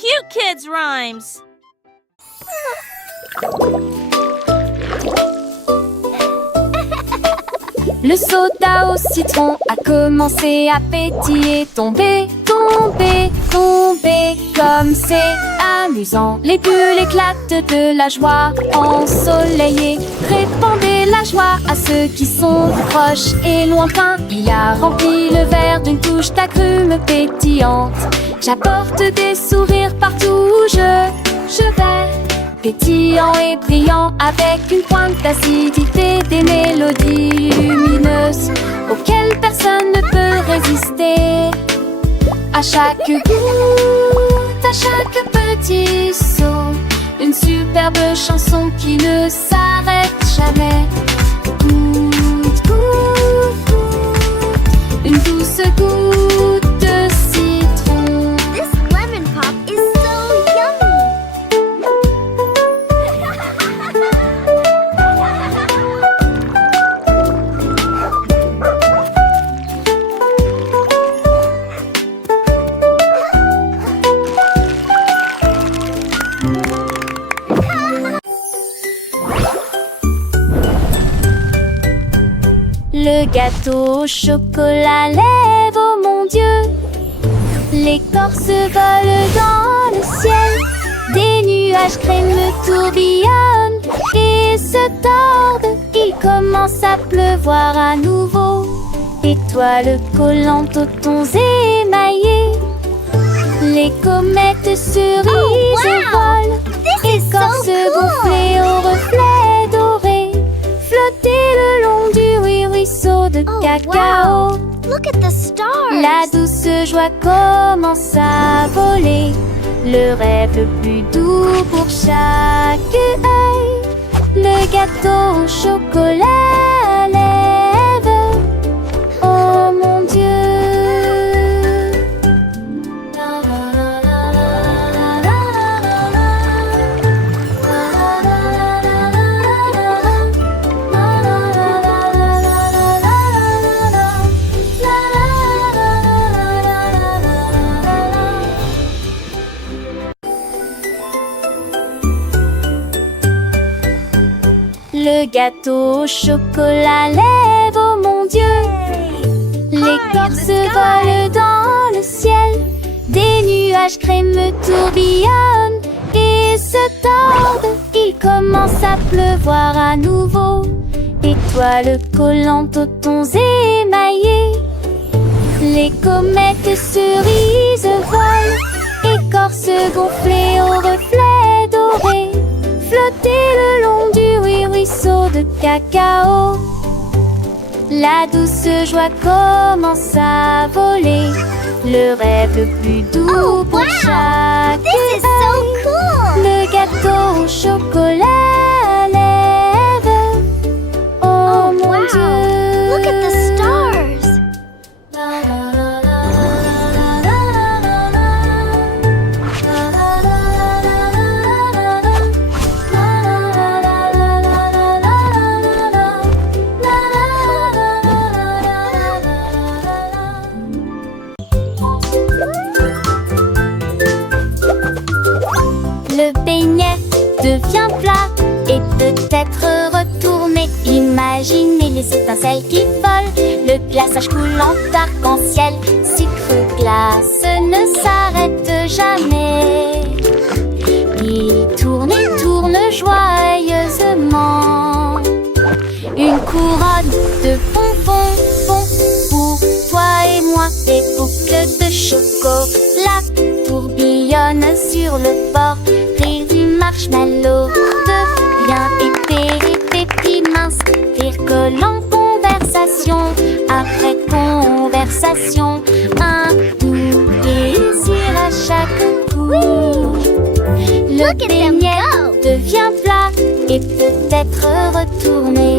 cute kids' rhymes. Le soda au citron a commencé à pétiller. Tomber, tomber, tomber, comme c'est amusant. Les bulles éclatent de la joie ensoleillée. Répandez la joie à ceux qui sont proches et lointains. Il a rempli le verre d'une touche d'agrumes pétillantes. J'apporte des sourires partout où je vais. Pétillant et brillant avec une pointe d'acidité, des mélodies lumineuses auxquelles personne ne peut résister. À chaque goutte, à chaque petit saut, une superbe chanson qui ne s'arrête jamais. Goutte, goutte, goutte, une douce goutte de citron. This lemon pop is so yummy. Le gâteau au chocolat lève, oh mon Dieu. L'écorce vole dans le ciel. Des nuages crémeux tourbillonnent et se tordent. Il commence à pleuvoir à nouveau. Étoiles collantes aux tons émaillés. Les comètes cerises volent. Écorce gonflée au reflet doré. Flotter le long du ruisseau de cacao. Look at the stars. La douce joie commence à voler. Le rêve le plus doux pour chaque œil. Le gâteau au chocolat lève, oh mon Dieu. Le gâteau au chocolat lève, oh mon Dieu. L'écorce vole dans le ciel. Des nuages crémeux tourbillonnent et se tordent. Il commence à pleuvoir à nouveau. Étoiles collantes aux tons émaillés. Les comètes cerises volent. Écorce gonflée au reflet doré. Flotter le long du ruisseau de cacao. La douce joie commence à voler. Le rêve le plus doux pour chaque This is so œil. cool. Le gâteau au chocolat lève, oh mon Wow. Dieu. Look at the stars. Le beignet devient plat et peut-être retourné. Imaginez les étincelles qui volent, le glaçage coulant d'arc-en-ciel. Sucre glace ne s'arrête jamais. Il tourne et tourne joyeusement. Une couronne de bonbons pour toi et moi. Des boucles de chocolat tourbillonnent sur le bord. Rire du marshmallow, de rien épais et petits minces. Rire collant, conversation après conversation. Un doux plaisir à chaque coup. Le Look at them beignet go. devient plat et peut-être retourné.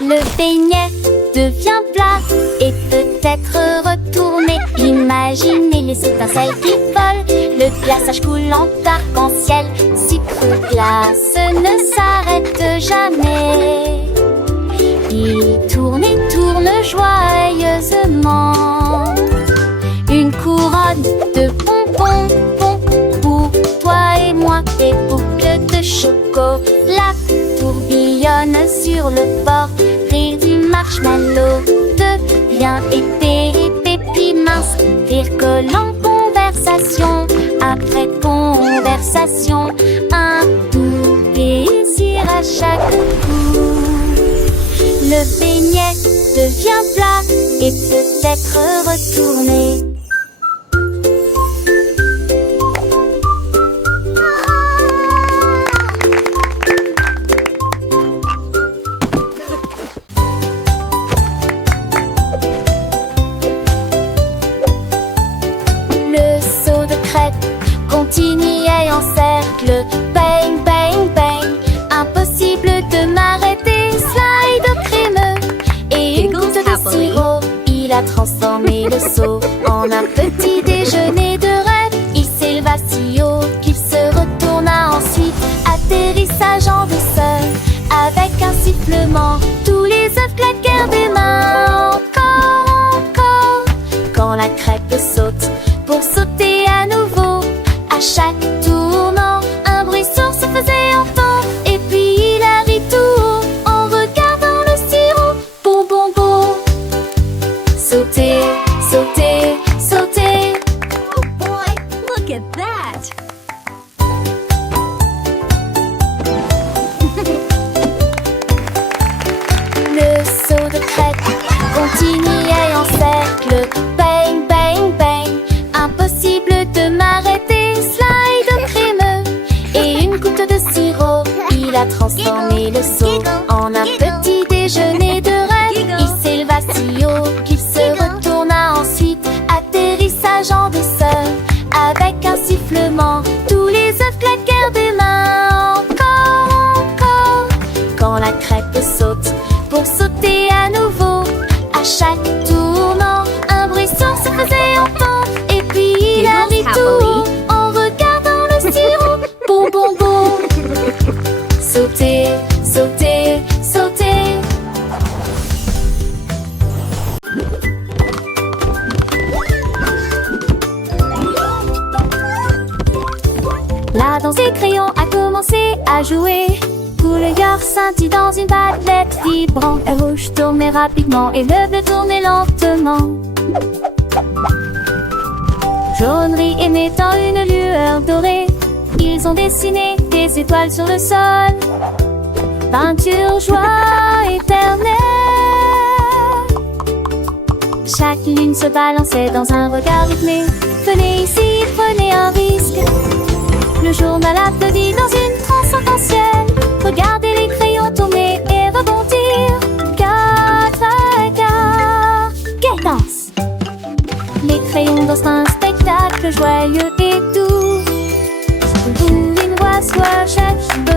Le beignet devient plat et peut-être retourné. Imaginez les étincelles qui volent, Le glaçage coulant d'arc-en-ciel, sucre glace ne s'arrête jamais. Il tourne et tourne joyeusement. Une couronne de bonbons pour toi et moi. Des boucles de chocolat tourbillonnent sur le bord. Rire du marshmallow devient épais et puis mince. Rire collant, conversation après conversation. Un doux plaisir à chaque coup. Le beignet devient plat et peut-être retourné. Le seau de crêpes continuait en cercle. Bang, bang, bang. Impossible de m'arrêter. Slide crémeux et une goutte de sirop. Il a transformé le seau en un petit déjeuner de rêve. Il s'éleva si haut qu'il se retourna ensuite. Atterrissage en douceur avec un sifflement. Tous les œufs claquèrent des mains. Encore, encore. Quand la crêpe saute pour sauter à nouveau. À chaque tournant, un bruit sourd se faisait entendre. Et puis il a ri tout haut en regardant le sirop. Bon, bon, bon. Sauter, sauter, sauter. Oh boy, look at that! Le seau de crêpes continuait en cercle. Bang, bang, bang. Impossible de m'arrêter. Slide crémeux et une goutte de sirop. Il a transformé le seau en un petit déjeuner de rêve. Il s'éleva si haut qu'il se retourna ensuite. Atterrissage en douceur avec un sifflement. Tous les œufs claquèrent des mains. Encore, encore. Quand la crêpe saute pour sauter à nouveau. À chaque tournant, un bruit sourd se faisait entendre. Et puis il a ri tout haut en regardant le sirop. Bon, bon, bon. Sauter, sauter, sauter. La danse des crayons a commencé à jouer. Couleur scintille dans une palette vibrante. Le rouge tournait rapidement et le bleu tournait lentement. Jaune émettant une lueur dorée. Ils ont dessiné des étoiles sur le sol. Peinture, joie éternelle. Chaque lune se balançait dans un regard rythmé. Venez ici, prenez un risque. Le journal applaudit dans une transe arc-en-ciel. Regardez les crayons tourner et rebondir. Quatre à quart. Quelle danse! Les crayons dansent un spectacle joyeux et doux. Où une voix soit chaque feu de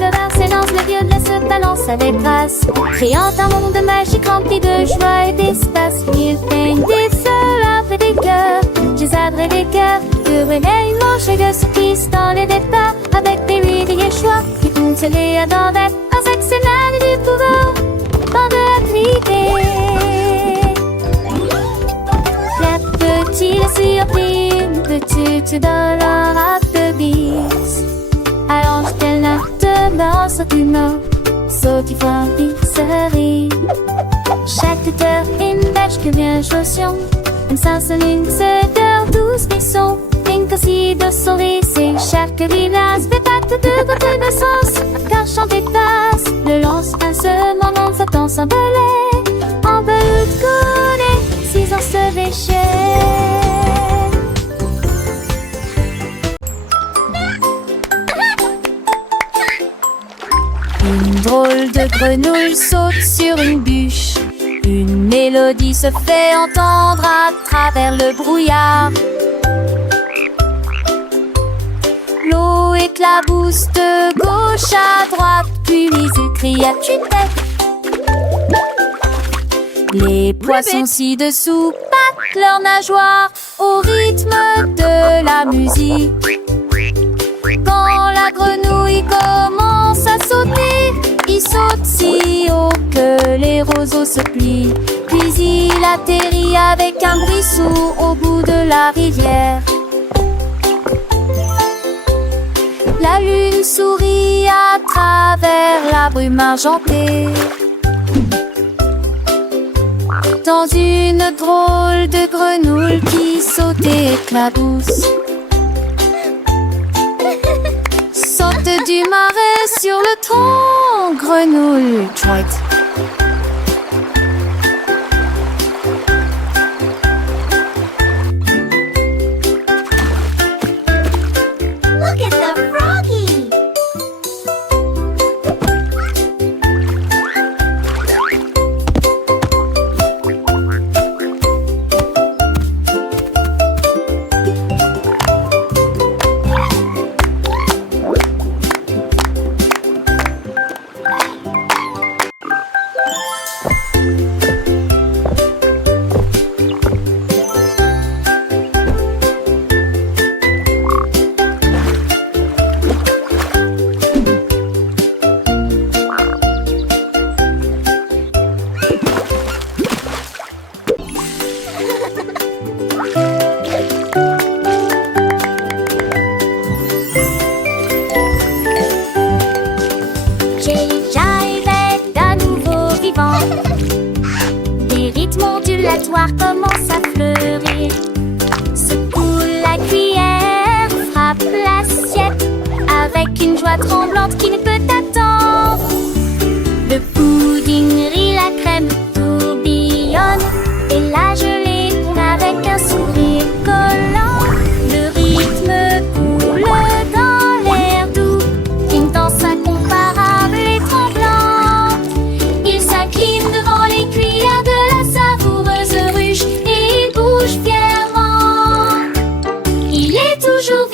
verser lance. Le violet se balance avec grâce, créant un monde magique rempli de joie et d'espace. Ils peignent des feux avec des cœurs, gisardent des cœurs. Heureux et une manche de surprise dans les départs. Avec des rues des choix qui comptent les adorer. Avec ses mains du pouvoir, dans de la criée. La petite est surpris, une petite dans leur rap de bis. Alors qu'elle n'a demeure sur une eau, saut qui font pisserie. Chaque terre une bêche que vient chaussons. Une s'insoline, d'heure douce bisson. Une aussi de souris, c'est chaque village. Fait pas de côté de sens, car chanter passe. Le lance un seul moment flottant s'envoler. En veut couler, 6 ans se vécher. Une drôle de grenouille saute sur une bûche. Une mélodie se fait entendre à travers le brouillard. L'eau éclabousse de gauche à droite, puis il crie à tue-tête. Les poissons ci-dessous battent leurs nageoires au rythme de la musique. Quand la grenouille commence à sauter, il saute si haut que les roseaux se plient. Puis il atterrit avec un bruit sourd au bout de la rivière. La lune sourit à travers la brume argentée. Dans une drôle de grenouille qui saute et éclabousse. Saute du marais sur le tronc, grenouille chouette. Look at the froggy! Jive est à nouveau vivant. Des rythmes ondulatoires commencent à fleurir. Secoue la cuillère, frappe l'assiette avec une joie tremblante qui ne peut attendre. Le pudding rit, la crème tourbillonne et la gelée tourne avec un sourire collant. Le rythme coule dans l'air doux, une danse incomparable et tremblante. Il s'incline devant les cuillères de la savoureuse ruche et il bouge fièrement. Il est toujours